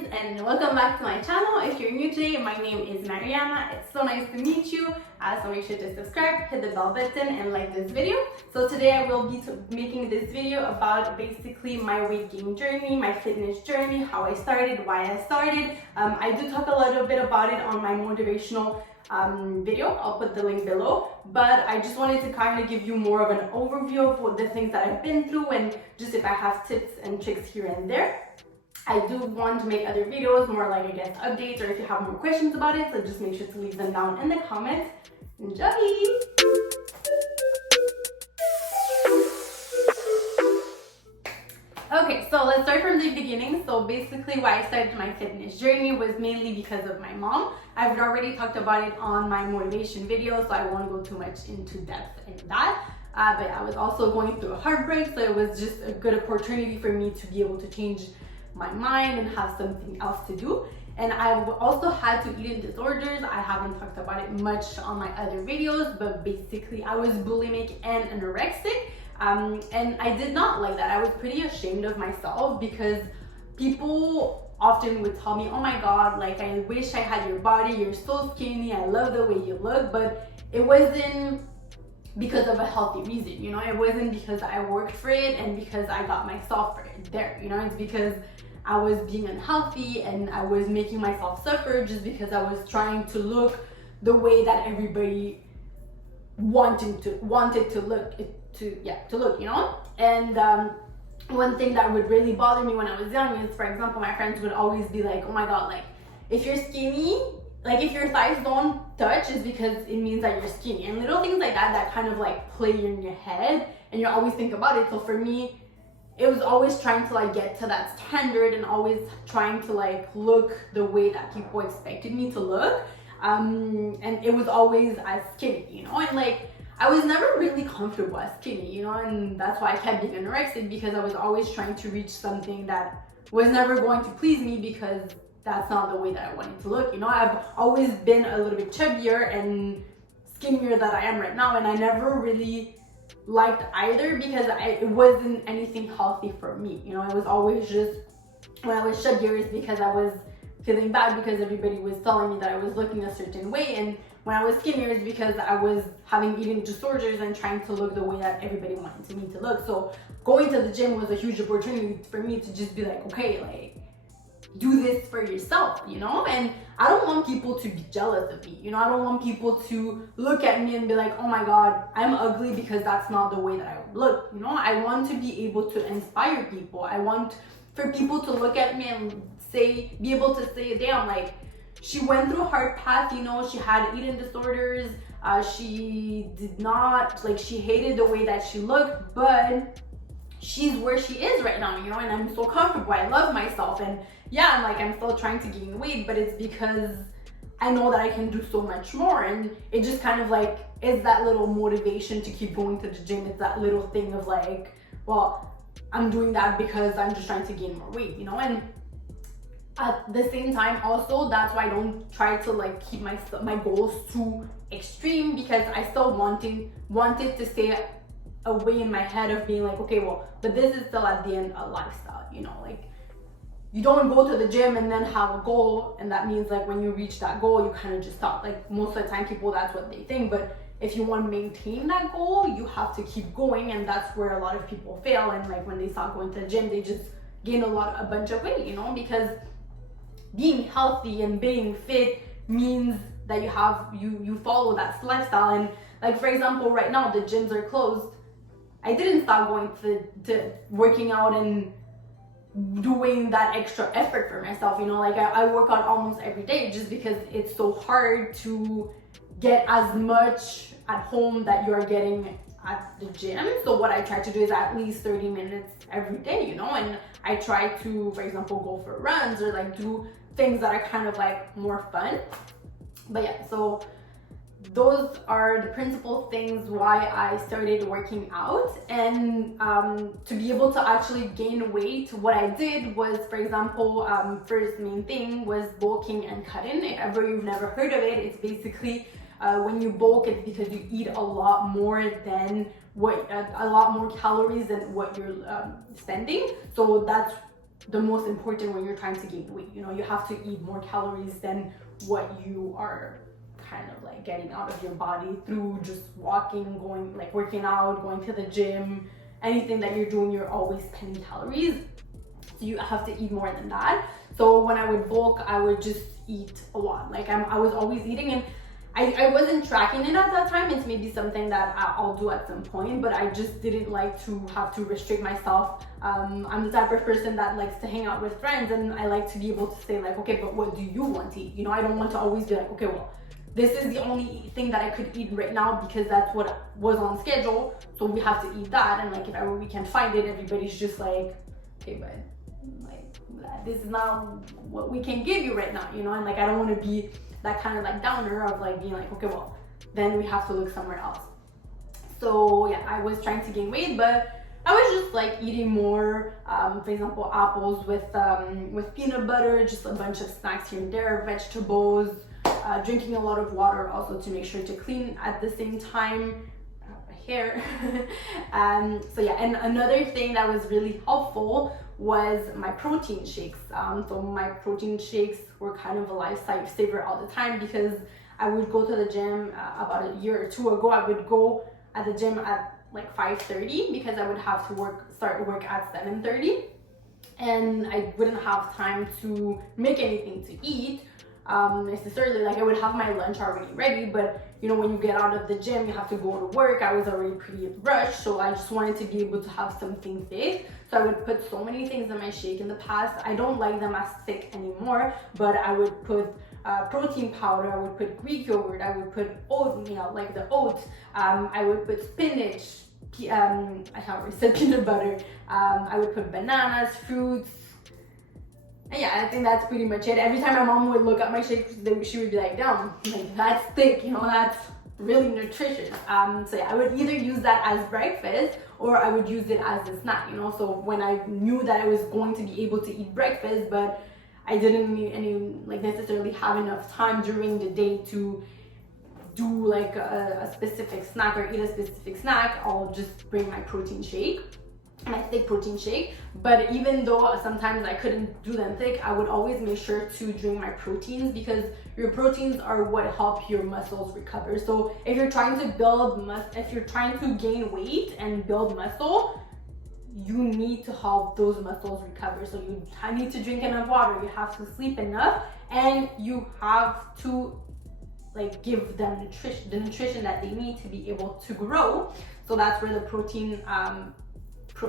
guys, and welcome back to my channel. If you're new today, my name is Mariana. It's so nice to meet you. So make sure to subscribe, hit the bell button, and like this video. So today I will be making this video about basically my weight gain journey, my fitness journey, how I started, why I started. I do talk a little bit about it on my motivational video. I'll put the link below, but I just wanted to kind of give you more of an overview of what the things that I've been through, and just if I have tips and tricks here and there. I do want to make other videos, more like I guess updates, or if you have more questions about it, so just make sure to leave them down in the comments. Enjoy! Okay, so let's start from the beginning. So basically why I started my fitness journey was mainly because of my mom. I've already talked about it on my motivation video, so I won't go too much into depth in that. But I was also going through a heartbreak, so it was just a good opportunity for me to be able to change my mind and have something else to do. And I've also had to eating disorders. I haven't talked about it much on my other videos, but basically I was bulimic and anorexic. And I did not like that. I was pretty ashamed of myself because people often would tell me, oh my God, like I wish I had your body, you're so skinny, I love the way you look, but it wasn't because of a healthy reason, you know. It wasn't because I worked for it and because I got myself for it there, you know. It's because I was being unhealthy and I was making myself suffer just because I was trying to look the way that everybody wanted to look, you know. And one thing that would really bother me when I was young is, for example, my friends would always be like, oh my God, like if you're skinny, like if your thighs don't touch, is because it means that you're skinny, and little things like that that kind of like play in your head and you always think about it. So for me, it was always trying to like get to that standard and always trying to like look the way that people expected me to look. And it was always as skinny, you know, and like I was never really comfortable as skinny, you know, and that's why I kept being anorexic, because I was always trying to reach something that was never going to please me, because that's not the way that I wanted to look, you know. I've always been a little bit chubbier and skinnier than I am right now, and I never really liked either because it wasn't anything healthy for me, you know. It was always just, when I was chubbier, it's because I was feeling bad because everybody was telling me that I was looking a certain way, and when I was skinnier, it's because I was having eating disorders and trying to look the way that everybody wanted me to look. So going to the gym was a huge opportunity for me to just be like, okay, like do this for yourself, you know. And I don't want people to be jealous of me, you know. I don't want people to look at me and be like, oh my God, I'm ugly, because that's not the way that I look, you know. I want to be able to inspire people. I want for people to look at me and be able to say, damn, like she went through a hard path, you know. She had eating disorders, she did not, like, she hated the way that she looked, but she's where she is right now, you know, and I'm so comfortable. I love myself, and yeah, I'm still trying to gain weight, but it's because I know that I can do so much more, and it just kind of like is that little motivation to keep going to the gym. It's that little thing of like, well, I'm doing that because I'm just trying to gain more weight, you know. And at the same time also, that's why I don't try to like keep my goals too extreme, because I still wanted to stay a way in my head of being like, okay, well, but this is still at the end a lifestyle, you know. Like you don't go to the gym and then have a goal, and that means like when you reach that goal you kind of just stop. Like most of the time people, that's what they think, but if you want to maintain that goal, you have to keep going, and that's where a lot of people fail. And like when they start going to the gym, they just gain a bunch of weight, you know, because being healthy and being fit means that you follow that lifestyle. And like, for example, right now the gyms are closed. I didn't start going to working out and doing that extra effort for myself, you know. Like I work out almost every day just because it's so hard to get as much at home that you're getting at the gym. So what I try to do is at least 30 minutes every day, you know. And I try to, for example, go for runs or like do things that are kind of like more fun. But yeah, so those are the principal things why I started working out. And to be able to actually gain weight, what I did was, for example, first main thing was bulking and cutting. If ever you've never heard of it, it's basically when you bulk, it's because you eat a lot more calories than what you're spending. So that's the most important when you're trying to gain weight. You know, you have to eat more calories than what you are kind of like getting out of your body through just walking, going like working out, going to the gym, anything that you're doing, you're always spending calories. So you have to eat more than that. So when I would bulk, I would just eat a lot. Like I was always eating, and I wasn't tracking it at that time. It's maybe something that I'll do at some point, but I just didn't like to have to restrict myself. I'm the type of person that likes to hang out with friends, and I like to be able to say like, okay, but what do you want to eat? You know, I don't want to always be like, okay, well, this is the only thing that I could eat right now because that's what was on schedule. So we have to eat that. And like, if ever we can find it, everybody's just like, okay, but like, this is not what we can give you right now, you know? And like, I don't want to be that kind of like downer of like being like, okay, well, then we have to look somewhere else. So yeah, I was trying to gain weight, but I was just like eating more, for example, apples with peanut butter, just a bunch of snacks here and there, vegetables, drinking a lot of water also to make sure to clean at the same time. Hair. So yeah, and another thing that was really helpful was my protein shakes. So my protein shakes were kind of a lifesaver all the time because I would go to the gym about a year or two ago. I would go at the gym at like 5:30 because I would have to start work at 7:30, and I wouldn't have time to make anything to eat necessarily. Like I would have my lunch already ready, but you know, when you get out of the gym, you have to go to work. I was already pretty rushed, so I just wanted to be able to have something thick. So I would put so many things in my shake in the past. I don't like them as thick anymore, but I would put protein powder, I would put Greek yogurt, I would put oatmeal, like the oats, I would put spinach, I already said peanut butter, I would put bananas, fruits. And yeah, I think that's pretty much it. Every time my mom would look at my shake, she would be like, damn, like that's thick, you know, that's really nutritious. So yeah, I would either use that as breakfast or I would use it as a snack, you know. So when I knew that I was going to be able to eat breakfast, but I didn't necessarily have enough time during the day to do like a specific snack or eat a specific snack, I'll just bring my protein shake, my thick protein shake. But even though sometimes I couldn't do them thick, I would always make sure to drink my proteins because your proteins are what help your muscles recover. So if you're trying to if you're trying to gain weight and build muscle, you need to help those muscles recover. So you need to drink enough water, you have to sleep enough, and you have to like give them the nutrition that they need to be able to grow. So that's where the protein,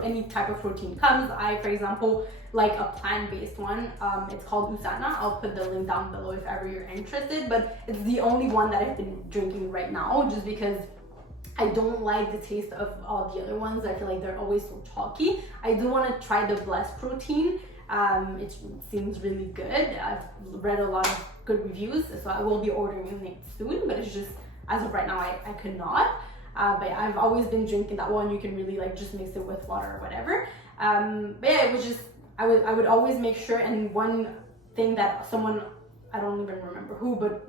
any type of protein comes. I, for example, like a plant-based one. It's called Usana. I'll put the link down below if ever you're interested, but it's the only one that I've been drinking right now just because I don't like the taste of all the other ones. I feel like they're always so chalky. I do want to try the Blessed protein. It seems really good. I've read a lot of good reviews, so I will be ordering it soon, but it's just, as of right now, I could not. But yeah, I've always been drinking that one. You can really like just mix it with water or whatever. But yeah, it was just, I would always make sure. And one thing that someone, I don't even remember who, but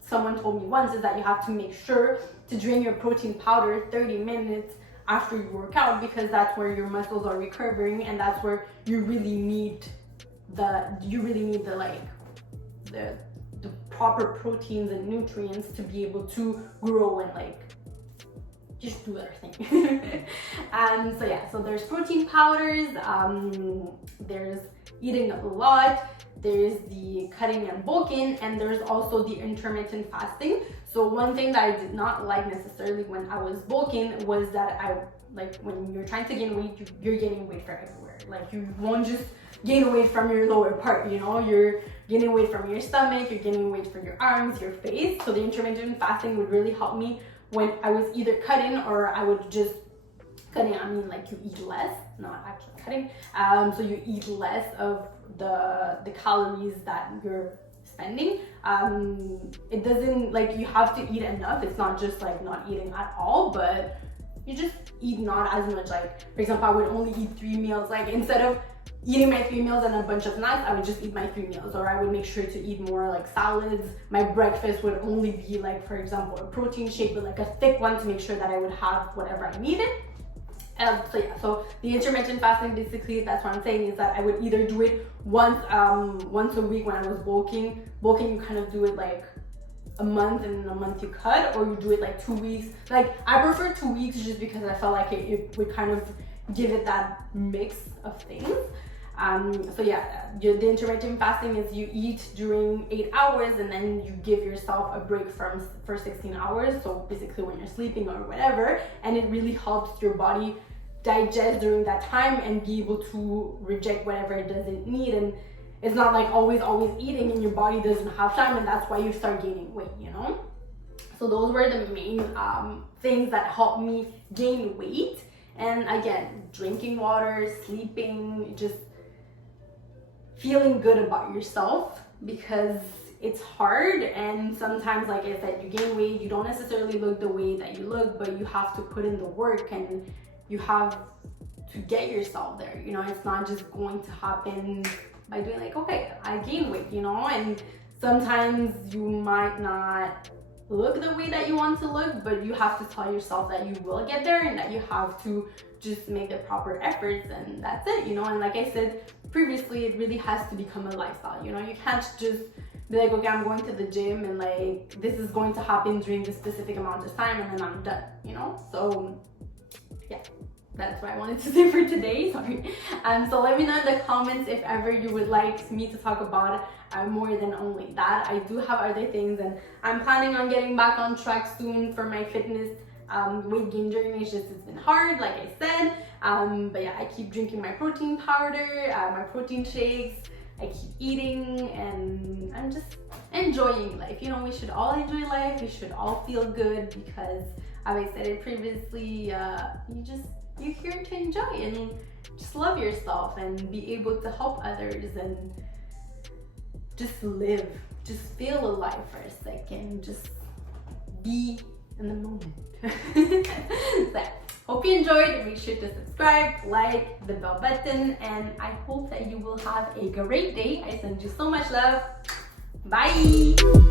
someone told me once is that you have to make sure to drink your protein powder 30 minutes after you work out, because that's where your muscles are recovering, and that's where you really need the proper proteins and nutrients to be able to grow and like just do their thing. So yeah, so there's protein powders, there's eating a lot, there's the cutting and bulking, and there's also the intermittent fasting. So one thing that I did not like necessarily when I was bulking was that when you're trying to gain weight, you're gaining weight from everywhere. Like you won't just gain weight from your lower part, you know, you're gaining weight from your stomach, you're gaining weight from your arms, your face. So the intermittent fasting would really help me when I was either cutting or I would just cutting, I mean like you eat less, not actually cutting. So you eat less of the calories that you're spending. It doesn't, like, you have to eat enough. It's not just like not eating at all, but you just eat not as much. Like, for example, I would only eat 3 meals. Like, instead of eating my 3 meals and a bunch of snacks, I would just eat my 3 meals, or I would make sure to eat more like salads. My breakfast would only be like, for example, a protein shake, but like a thick one to make sure that I would have whatever I needed. So yeah, so the intermittent fasting, basically, that's what I'm saying, is that I would either do it once a week when I was bulking. Bulking, you kind of do it like a month, and in a month you cut, or you do it like 2 weeks. Like, I prefer 2 weeks just because I felt like it would kind of give it that mix of things. So yeah, the intermittent fasting is you eat during 8 hours and then you give yourself a break for 16 hours. So basically when you're sleeping or whatever, and it really helps your body digest during that time and be able to reject whatever it doesn't need. And it's not like always eating and your body doesn't have time, and that's why you start gaining weight, you know? So those were the main things that helped me gain weight. And again, drinking water, sleeping, just feeling good about yourself, because it's hard, and sometimes, like I said, you gain weight, you don't necessarily look the way that you look, but you have to put in the work and you have to get yourself there, you know? It's not just going to happen by doing like, okay, I gain weight, you know? And sometimes you might not look the way that you want to look, but you have to tell yourself that you will get there and that you have to just make the proper efforts, and that's it, you know? And like I said previously, it really has to become a lifestyle, you know? You can't just be like, okay, I'm going to the gym and like this is going to happen during this specific amount of time and then I'm done, you know? So yeah, that's what I wanted to say for today. Sorry. So let me know in the comments if ever you would like me to talk about more than only that. I do have other things, and I'm planning on getting back on track soon for my fitness weight gain journey. It's been hard, like I said. But yeah, I keep drinking my protein powder, my protein shakes. I keep eating, and I'm just enjoying life. You know, we should all enjoy life. We should all feel good, because as I said it previously, you're here to enjoy and just love yourself and be able to help others and just live, just feel alive for a second, just be in the moment. So, hope you enjoyed. Make sure to subscribe, like the bell button, and I hope that you will have a great day. I send you so much love. Bye.